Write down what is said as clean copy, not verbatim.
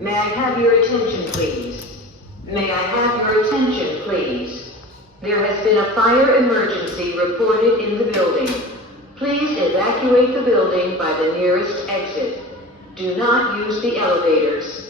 May I have your attention, please? May I have your attention, please? There has been a fire emergency reported in the building. Please evacuate the building by the nearest exit. Do not use the elevators.